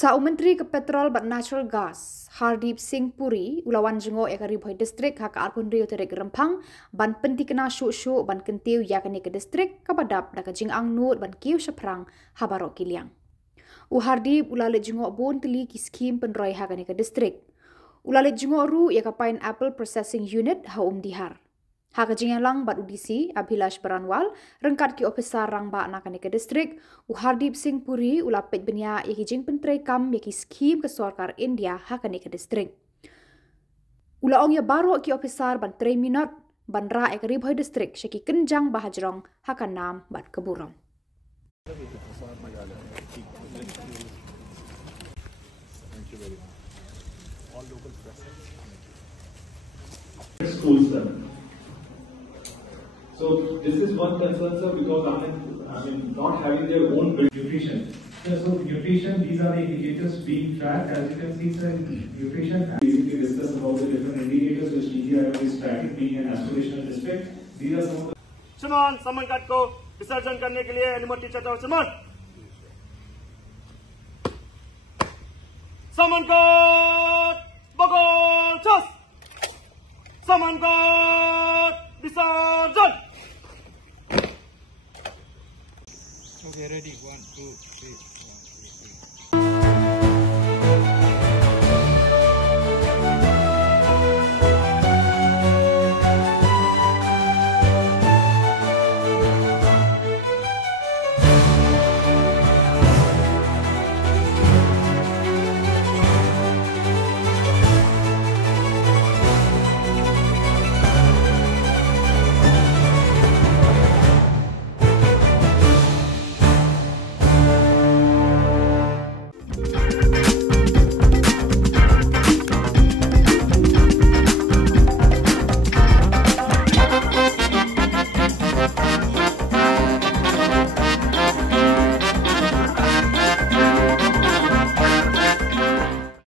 Sau Menteri ke Petrol dan Natural Gas, Hardeep Singh Puri, ulawan jengo ekari boy distrik hak arpun rio terek rempang, ban penti kena syuk-syuk ban kentiu yakani ke distrik kepadap dak jing ang nur ban kiu seprang habaro kiliang. Hardeep ulale jengo bon teli ki skim penroi hakani ke distrik. Ulale jengo ru ya ka Pineapple Processing Unit haum dihar. Hak jingelang bat udisi Abhilash Baranwal rengkat ki ofisar rang ba nakani ke distrik Hardeep Singh Puri ulapet benya yaki jing pentrai kam yaki skim ke Sarkar India hakani ke distrik. Ulaong ya baro ki ofisar ban 3 minut ban ra ekari bhoi distrik syaki kenjang bahajrong hakan nam bat keburong. Schools then. So this is one concern, sir, because not having their own nutrition. So nutrition, these are the indicators being tracked. As you can see, sir, nutrition. Basically discuss about the different indicators which DGIO is tracking, being an aspirational district. These are some of the. Shimon, saman kat ko विसर्जन करने के लिए अनुमति चाहता हूँ Shimon. Saman kat bagol chas. Saman kat विसर्जन. Okay, ready. 1, 2, 3.